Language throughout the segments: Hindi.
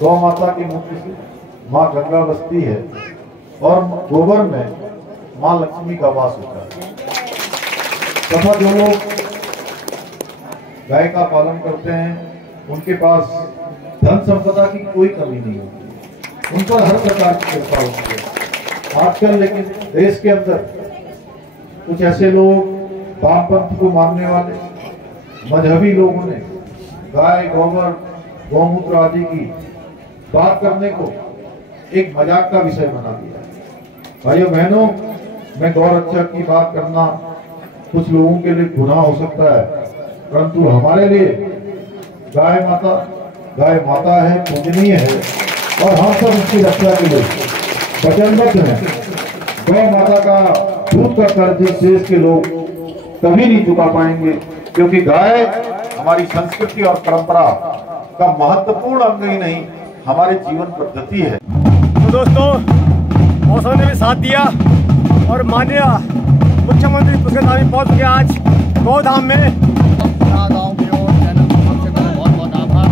गौ माता की मूर्ति से माँ गंगा बसती है और गोबर में माँ लक्ष्मी का वास होता है। तथा जो लोग गाय का पालन करते हैं उनके पास धन संपदा की कोई कमी नहीं होती, उन पर हर प्रकार की कृपा होती है। आजकल लेकिन देश के अंदर कुछ ऐसे लोग वामपंथ को मानने वाले मजहबी लोगों ने गाय गोबर गौमूत्र आदि की बात करने को एक मजाक का विषय बना दिया। भाइयों बहनों, मैं गौ रक्षा की बात करना कुछ लोगों के लिए गुनाह हो सकता है, परंतु हमारे लिए गाय माता है, पूजनीय है और हम सब उसकी रक्षा के लिए वचनबद्ध हैं। गौ माता का दूध का कर्ज इस देश के लोग कभी नहीं चुका पाएंगे, क्योंकि गाय हमारी संस्कृति और परंपरा का महत्वपूर्ण अंग ही नहीं, हमारे जीवन पद्धति है। तो दोस्तों, मौसम ने भी साथ दिया और माननीय मुख्यमंत्री पुष्कर धामी पहुंच गए आज गौ धाम में। गाँव की ओर चैनल को सबसे पहले बहुत बहुत आभार।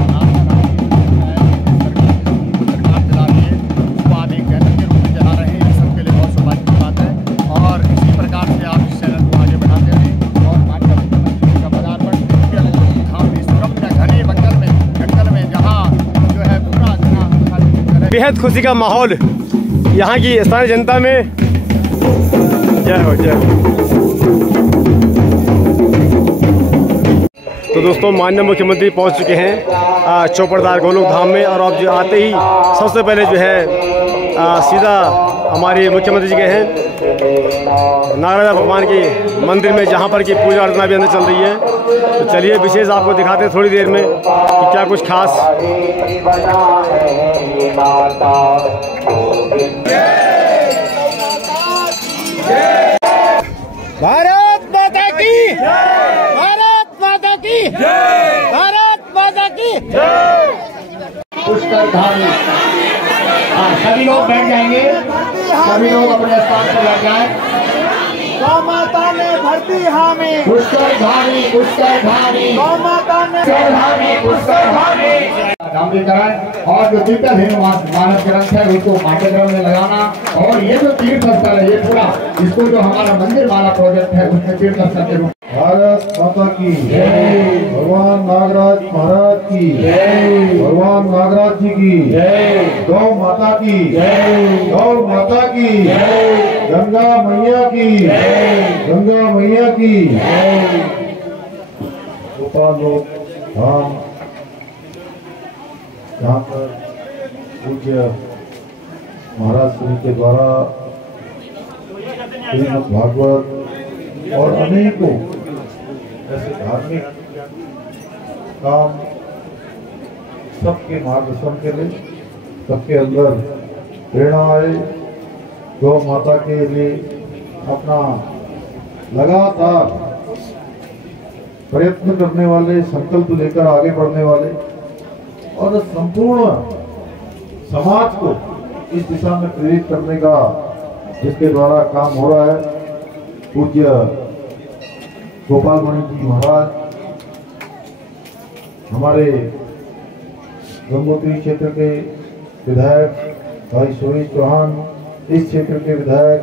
सरकार चला रही है, उसको आप एक चैनल के रूप में चला रहे हैं, ये सबके लिए बहुत सौभाग्य की बात है। और इसी प्रकार से आप इस चैनल को आगे बढ़ाते रहें और माननीय मुख्यमंत्री का पदार्पण धाम इस रम्य घने जंगल में जहाँ जो है पूरा बेहद खुशी का माहौल यहाँ की स्थानीय जनता में। जय हो जय हो। तो दोस्तों, माननीय मुख्यमंत्री पहुंच चुके हैं चौपड़दार गोलोक धाम में, और अब जो आते ही सबसे पहले जो है सीधा हमारे मुख्यमंत्री जी गए हैं नागराजा भगवान के मंदिर में, जहां पर की पूजा अर्चना भी अंदर चल रही है। तो चलिए विशेष आपको दिखाते हैं थोड़ी देर में कि क्या कुछ खास। भारत माता की, भारत माता की, भारत माता की। पुष्कर धामी, सभी लोग बैठ जाएंगे, सभी लोग अपने स्थान पर बैठ जाए। गौ माता ने भरती हामी, पुष्कर धामी, पुष्कर धामी, गौ माता ने धामी, पुष्कर धामी। नामकरण और जो तीर्थन है मानस ग्रंथ है उसको पाठ्यक्रम में लगाना, और ये जो तीर्थ स्थल है ये पूरा इसको जो हमारा मंदिर माला प्रोजेक्ट है उसमें तीर्थ स्थल के रूप। भारत माता की जय, भगवान नागराज महाराज की जय, भगवान नागराज जी की जय, गौ माता की जय, गौ माता की जय, गंगा मैया की जय, गंगा मैया की जय। गोपालोक धाम, जहाँ पर पूज्य महाराज श्री के द्वारा श्रीमद् भागवत और अनेकों ऐसे धार्मिक काम सबके मार्गदर्शन के लिए, सबके अंदर प्रेरणा आए, गौ माता के लिए अपना लगातार प्रयत्न करने वाले, संकल्प लेकर आगे बढ़ने वाले और संपूर्ण समाज को इस दिशा में प्रेरित करने का जिसके द्वारा काम हो रहा है, पूज्य गोपाल मणि जी महाराज, हमारे गंगोत्री क्षेत्र के विधायक भाई सुरेश चौहान, इस क्षेत्र के विधायक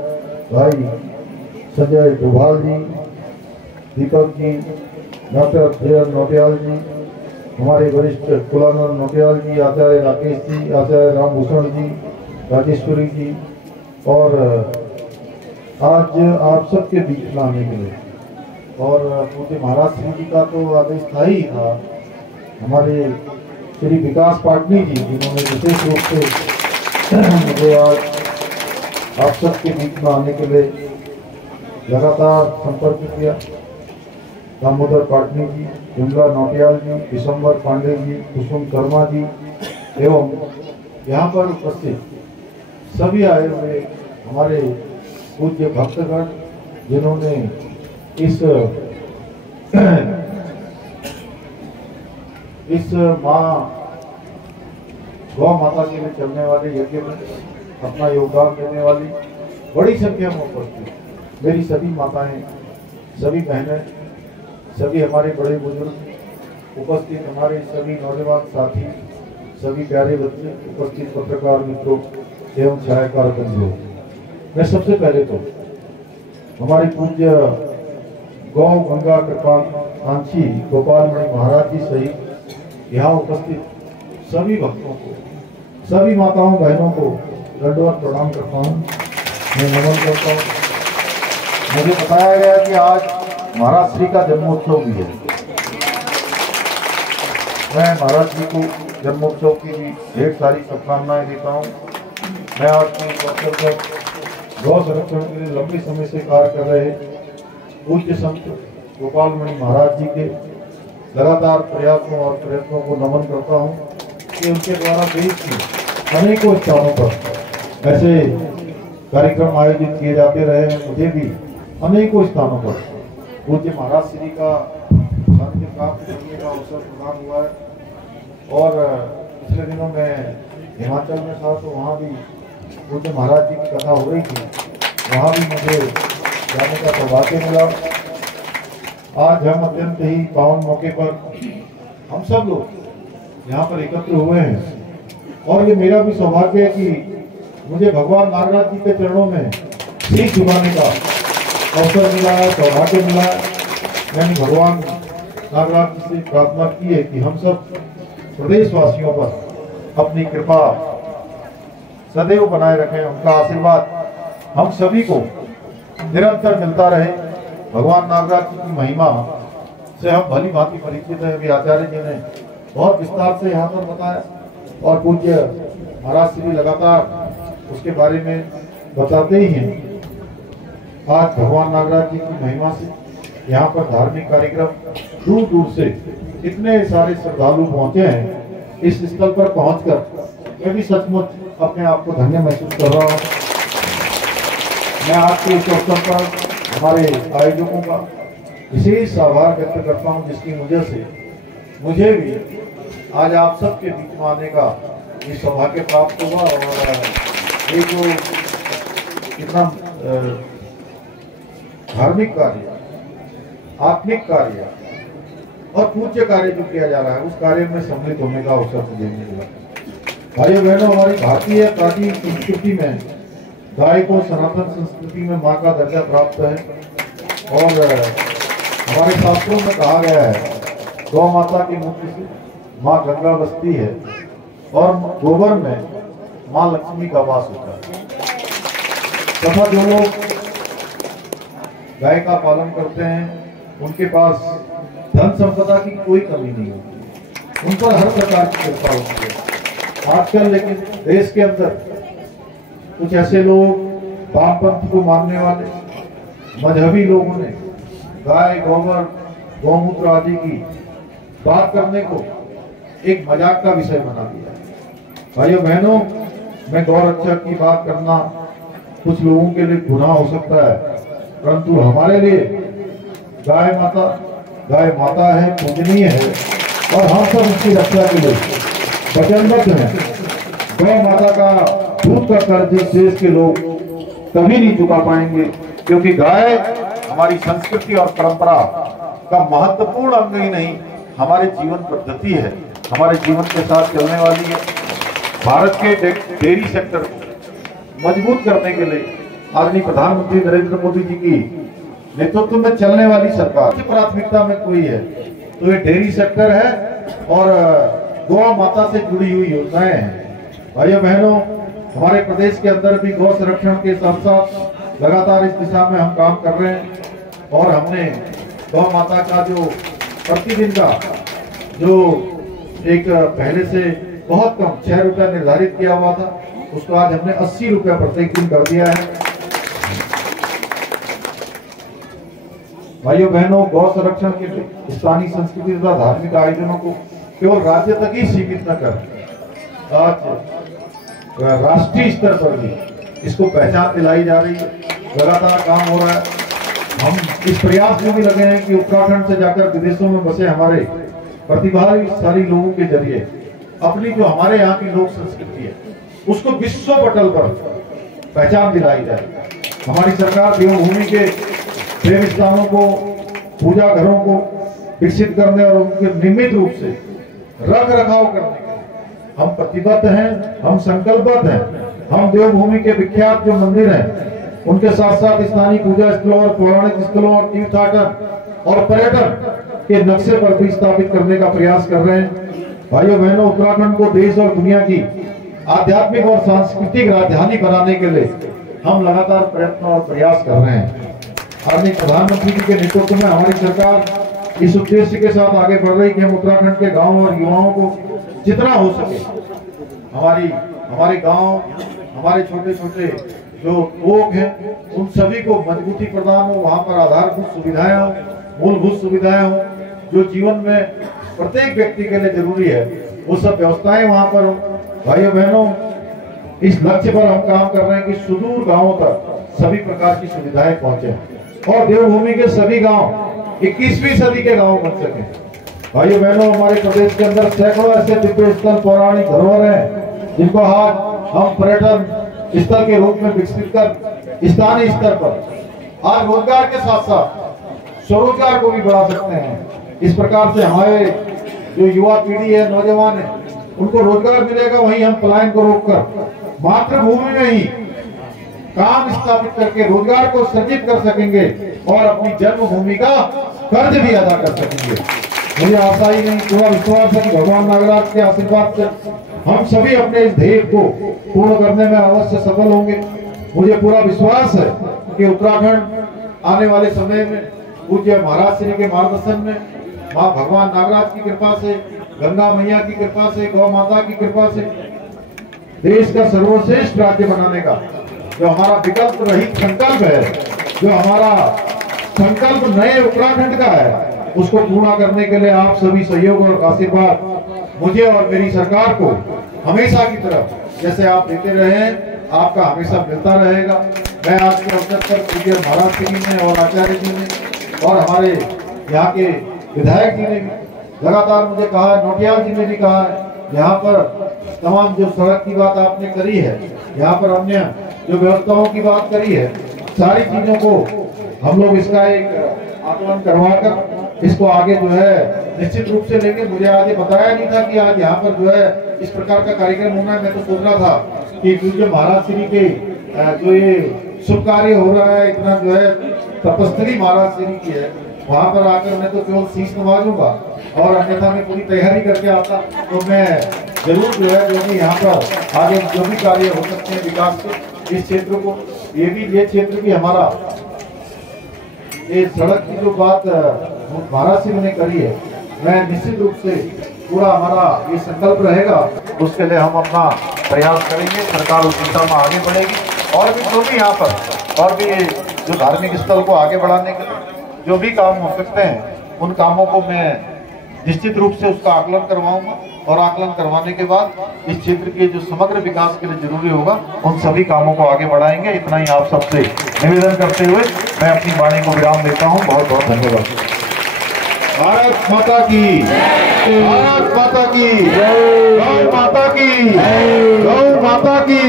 भाई संजय डोभाल जी, दीपक जी, डॉक्टर जयंत नौटियाल जी, हमारे वरिष्ठ कुलानंद नौटियाल जी, आचार्य राकेश जी, आचार्य रामभूषण जी, राजेश्वरी जी, और आज आप सबके बीच में आने के लिए, और पूज्य महाराज श्री जी का तो आदेश था ही था, हमारे श्री विकास पाटनी जी जिन्होंने विशेष रूप से मुझे आज आप सबके बीच में आने के लिए लगातार संपर्क किया। दामोदर पाटनी जी, विमला नौटियाल जी, दिसंबर पांडे जी, कुसुम शर्मा जी एवं यहाँ पर उपस्थित सभी आए हुए हमारे पूज्य भक्तगण जिन्होंने इस माँ गौ माता के लिए चलने वाले यज्ञ में अपना योगदान देने वाली बड़ी संख्या में उपस्थित मेरी सभी माताएं, सभी बहनें, सभी हमारे बड़े बुजुर्ग उपस्थित, हमारे सभी नौजवान साथी, सभी प्यारे बच्चे, उपस्थित पत्रकार मित्रों एवं छायाकार बंधुओं, मैं सबसे पहले तो हमारे पूज्य गौ गंगा कृपाल कांची गोपाल मणि महाराज जी सहित यहाँ उपस्थित सभी भक्तों को, सभी माताओं बहनों को दंडवत प्रणाम करता हूँ, मैं नमन करता हूँ। मुझे बताया गया कि आज महाराज श्री का जन्मोत्सव भी है। मैं महाराज जी को जन्मोत्सव की भी ढेर सारी शुभकामनाएं देता हूँ। मैं आज के अवसर पर गौ संरक्षण के लिए लंबे समय से कार्य कर रहे पूज्य संत गोपाल मणि महाराज जी के लगातार प्रयासों और प्रयत्नों को नमन करता हूँ कि उनके द्वारा देश में अनेकों स्थानों पर ऐसे कार्यक्रम आयोजित किए जाते रहे हैं। मुझे भी अनेकों स्थानों पर पूज्य महाराज श्री का सानिध्य प्राप्त करने का अवसर प्रदान हुआ है। और पिछले दिनों में हिमाचल में था तो वहाँ भी पूज्य महाराज जी की कथा हो रही थी, वहाँ भी मुझे जाने का सौभाग्य मिला। आज हम अत्यंत ही पावन मौके पर हम सब लोग यहाँ पर एकत्र हुए हैं और ये मेरा भी सौभाग्य है कि मुझे भगवान नागराज जी के चरणों में शीश झुकाने का अवसर मिला है, सौभाग्य मिला है। मैंने भगवान नागराज जी से प्रार्थना की है कि हम सब प्रदेशवासियों पर अपनी कृपा सदैव बनाए रखें, उनका आशीर्वाद हम सभी को निरंतर मिलता रहे। भगवान नागराज जी की महिमा से हम भली भांति परिचित हैं। अभी आचार्य जी ने बहुत विस्तार से यहाँ पर बताया और पूज्य महाराज श्री लगातार उसके बारे में बताते ही हैं। आज भगवान नागराज जी की महिमा से यहाँ पर धार्मिक कार्यक्रम दूर दूर से इतने सारे श्रद्धालु पहुंचे हैं। इस स्थल पर पहुंचकर मैं भी सचमुच अपने आप को धन्य महसूस कर रहा हूँ। मैं आज के इस अवसर पर हमारे आयोजकों का विशेष आभार व्यक्त करता हूँ, जिसकी वजह से मुझे भी आज आप सबके बीच में आने का ये सौभाग्य प्राप्त हुआ। और ये जो इतना धार्मिक कार्य, आत्मिक कार्य और पूज्य कार्य जो किया जा रहा है, उस कार्य में सम्मिलित होने का अवसर मुझे मिला। भाइयों बहनों, हमारी भारतीय प्राचीन संस्कृति में गाय को सनातन संस्कृति में माँ का दर्जा प्राप्त है और हमारे शास्त्रों में कहा गया है गौ माता के मुख से माँ गंगा बसती है और गोबर में माँ लक्ष्मी का वास होता है। तथा जो लोग गाय का पालन करते हैं उनके पास धन संपदा की कोई कमी नहीं होती, उन पर हर प्रकार की कृपा होती है। आजकल लेकिन देश के अंदर कुछ ऐसे लोग वामपंथ को मानने वाले मजहबी लोगों ने गाय, गोबर, गौमूत्र आदि की बात करने को एक मजाक का विषय बना दिया। भाइयों बहनों, मैं गौ रक्षा की बात करना कुछ लोगों के लिए गुनाह हो सकता है, परंतु हमारे लिए गाय माता है, पूजनीय है और हम सब उसकी रक्षा के लिए वचनबद्ध हैं। गौ माता का दूध का कर्ज देश के लोग कभी नहीं चुका पाएंगे, क्योंकि गाय हमारी संस्कृति और परंपरा का महत्वपूर्ण अंग ही नहीं, हमारे जीवन पद्धति है, हमारे जीवन के साथ चलने वाली है। भारत के डेयरी सेक्टर को मजबूत करने के लिए आदरणीय प्रधानमंत्री नरेंद्र मोदी जी की नेतृत्व में चलने वाली सरकार की प्राथमिकता में कोई है तो ये डेयरी सेक्टर है और गौ माता से जुड़ी हुई योजनाएं हैं। भाइयों बहनों, हमारे प्रदेश के अंदर भी गौ संरक्षण के साथ साथ लगातार इस दिशा में हम काम कर रहे हैं और हमने गौ माता का जो प्रतिदिन का जो एक पहले से बहुत कम 6 रुपया निर्धारित किया हुआ था, उसको आज हमने 80 रुपया प्रत्येक दिन कर दिया है। भाइयों बहनों, गौ संरक्षण के स्थानीय संस्कृति तथा धार्मिक आयोजनों को केवल राज्य तक ही सीमित न कर, आज राष्ट्रीय स्तर पर भी इसको पहचान दिलाई जा रही है। लगातार काम हो रहा है। हम इस प्रयास में भी लगे हैं कि उत्तराखंड से जाकर विदेशों में बसे हमारे प्रतिभाशाली लोगों के जरिए अपनी जो हमारे यहाँ की लोक संस्कृति है उसको विश्व पटल पर पहचान दिलाई जाए। हमारी सरकार देवभूमि के देव स्थानों को, पूजा घरों को विकसित करने और उनके नियमित रूप से रख रखाव करने के लिए हम प्रतिबद्ध हैं, हम संकल्पबद्ध हैं। हम देवभूमि के विख्यात जो मंदिर हैं उनके साथ साथ स्थानीय पूजा स्थलों और पौराणिक स्थलों और तीर्थाटन और पर्यटन के नक्शे पर भी स्थापित करने का प्रयास कर रहे हैं। भाइयों बहनों, उत्तराखंड को देश और दुनिया की आध्यात्मिक और सांस्कृतिक राजधानी बनाने के लिए हम लगातार प्रयत्न और प्रयास कर रहे हैं। आदरणीय प्रधानमंत्री जी के नेतृत्व में हमारी सरकार इस उद्देश्य के साथ आगे बढ़ रही कि हम उत्तराखंड के गाँव और युवाओं को जितना हो सके हमारे गांव, हमारे छोटे छोटे जो लोग हैं उन सभी को मजबूती प्रदान हो, वहां पर आधारभूत सुविधाएं हो, मूलभूत सुविधाएं हो, जो जीवन में प्रत्येक व्यक्ति के लिए जरूरी है, वो सब व्यवस्थाएं वहां पर हो। भाइयों बहनों, इस लक्ष्य पर हम काम कर रहे हैं कि सुदूर गांवों तक सभी प्रकार की सुविधाएं पहुंचे और देवभूमि के सभी गांव 21वीं सदी के गांव बन सके। भाइयों बहनों, हमारे प्रदेश के अंदर सैकड़ों ऐसे दिव्य स्थल, पौराणिक धरोहर हैं जिनको आज हम पर्यटन स्थल के रूप में विकसित कर स्थानीय स्तर पर आज रोजगार के साथ साथ स्वरोजगार को भी बढ़ा सकते हैं। इस प्रकार से हमारे जो युवा पीढ़ी है, नौजवान है, उनको रोजगार मिलेगा। वहीं हम पलायन को रोककर मातृभूमि में ही काम स्थापित करके रोजगार को सृजित कर सकेंगे और अपनी जन्मभूमि का कर्ज भी अदा कर सकेंगे। मुझे आशा ही नहीं, पूरा विश्वास है कि भगवान नागराज के आशीर्वाद से हम सभी अपने इस ध्येय को पूर्ण करने में अवश्य सफल होंगे। मुझे पूरा विश्वास है कि उत्तराखंड आने वाले समय में पूज्य महाराज श्री के मार्गदर्शन में, माँ भगवान नागराज की कृपा से, गंगा मैया की कृपा से, गौ माता की कृपा से देश का सर्वश्रेष्ठ राज्य बनाने का जो हमारा विकल्प रहित संकल्प है, जो हमारा संकल्प नए उत्तराखंड का है, उसको पूरा करने के लिए आप सभी सहयोग और आशीर्वाद मुझे और मेरी सरकार को हमेशा की तरफ जैसे आप देते रहे हैं, आपका हमेशा मिलता रहेगा। मैं आज के अवसर पर पूज्य महाराज जी ने और आचार्य जी ने और हमारे यहाँ के विधायक जी ने भी लगातार मुझे कहा, नोटियाल जी ने भी कहा है, यहाँ पर तमाम जो सड़क की बात आपने करी है, यहाँ पर अन्य जो व्यवस्थाओं की बात करी है, सारी चीजों को हम लोग इसका एक आकलन करवाकर इसको आगे जो है निश्चित रूप से लेंगे। मुझे आज ये बताया नहीं था कि आज यहाँ पर जो है इस प्रकार का कार्यक्रम होना है। मैं तो सोच रहा था कि पूज्य महाराज श्री के जो ये शुभ कार्य हो रहा है, इतना जो है तपस्थली महाराज श्री की है, वहां पर आकर मैं तो केवल शीश नवाजूंगा और अन्यथा मैं पूरी तैयारी करके आता तो मैं जरूर जो है जो भी यहाँ पर आगे जो भी कार्य हो सकते हैं विकास के इस क्षेत्र को, ये क्षेत्र भी हमारा ये सड़क की जो बात महाराज श्री ने करी है, मैं निश्चित रूप से पूरा हमारा ये संकल्प रहेगा, उसके लिए हम अपना प्रयास करेंगे। सरकार उस दिशा में आगे बढ़ेगी और भी जो भी यहाँ पर और भी जो धार्मिक स्थल को आगे बढ़ाने के लिए जो भी काम हो सकते हैं, उन कामों को मैं निश्चित रूप से उसका आकलन करवाऊंगा और आकलन करवाने के बाद इस क्षेत्र के जो समग्र विकास के लिए जरूरी होगा उन सभी कामों को आगे बढ़ाएंगे। इतना ही आप सबसे निवेदन करते हुए मैं अपनी वाणी को विराम देता हूं। बहुत बहुत धन्यवाद। भारत माता की, भारत माता की, गौ माता की, गौ माता की।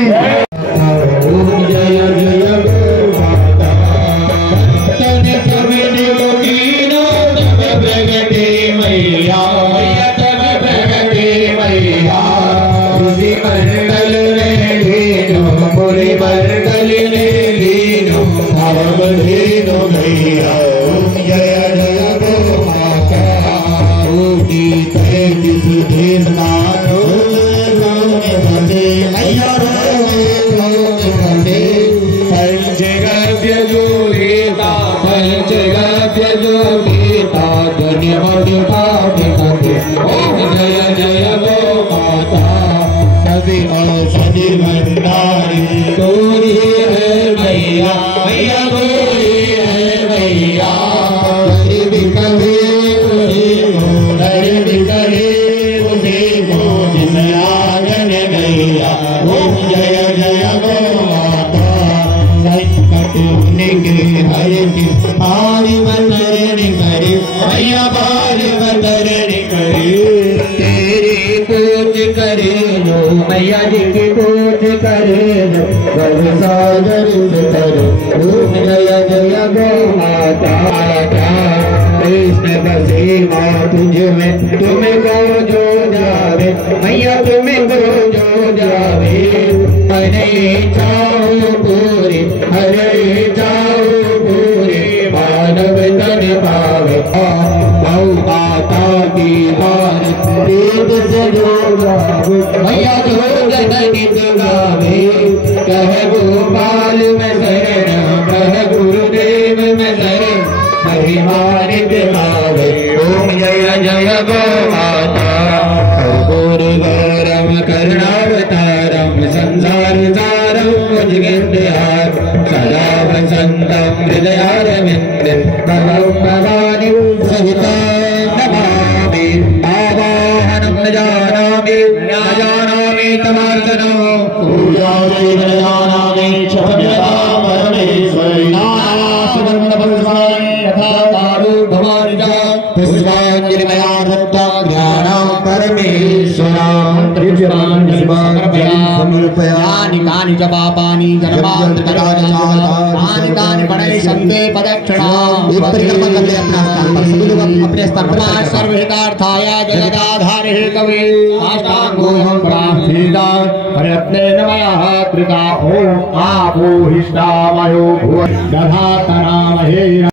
मैया जी की पूज करे सागर करो जय जय गो माता कृष्ण बसी माँ तुझ में तुम्हें को जो जावे मैया तुम्हें को जो जावे हरे जाओ पूरे हरे जाओ पूरे मानव तन पावे माता की भारत वेद से जो गावे मैया जो गणित गावे कह गोपाल में शरण कह गुरुदेव में शरण महिमानित गावे ओम जय जय गो माता गौरम करुणावतारम संसार सारम मुजगेन्द्रहार सदा वसंतम हृदयारविंदं भवानी सहिता नमामि आवाहनं न जानामि तमार्चनो पूजा जानामि क्षम्यता परमेश्वरी नानासुवर्ण पुष्पाणि यथा दारु भवानि च पुष्पाञ्जलि मया दत्ता ज्ञानं परमेश्वरा यानि कानि च पापानि जन्मान्तराणि तानि तानि प्रणय सन्ते प्रदक्षिणाम् अपने स्थान पर सर्वहितार्थाय जगदाधारे कवे अष्टांगोऽहं प्रार्थिता प्रयत्नेन मया कृता ओम आपोहिष्टामयो भुवः दधातनामहे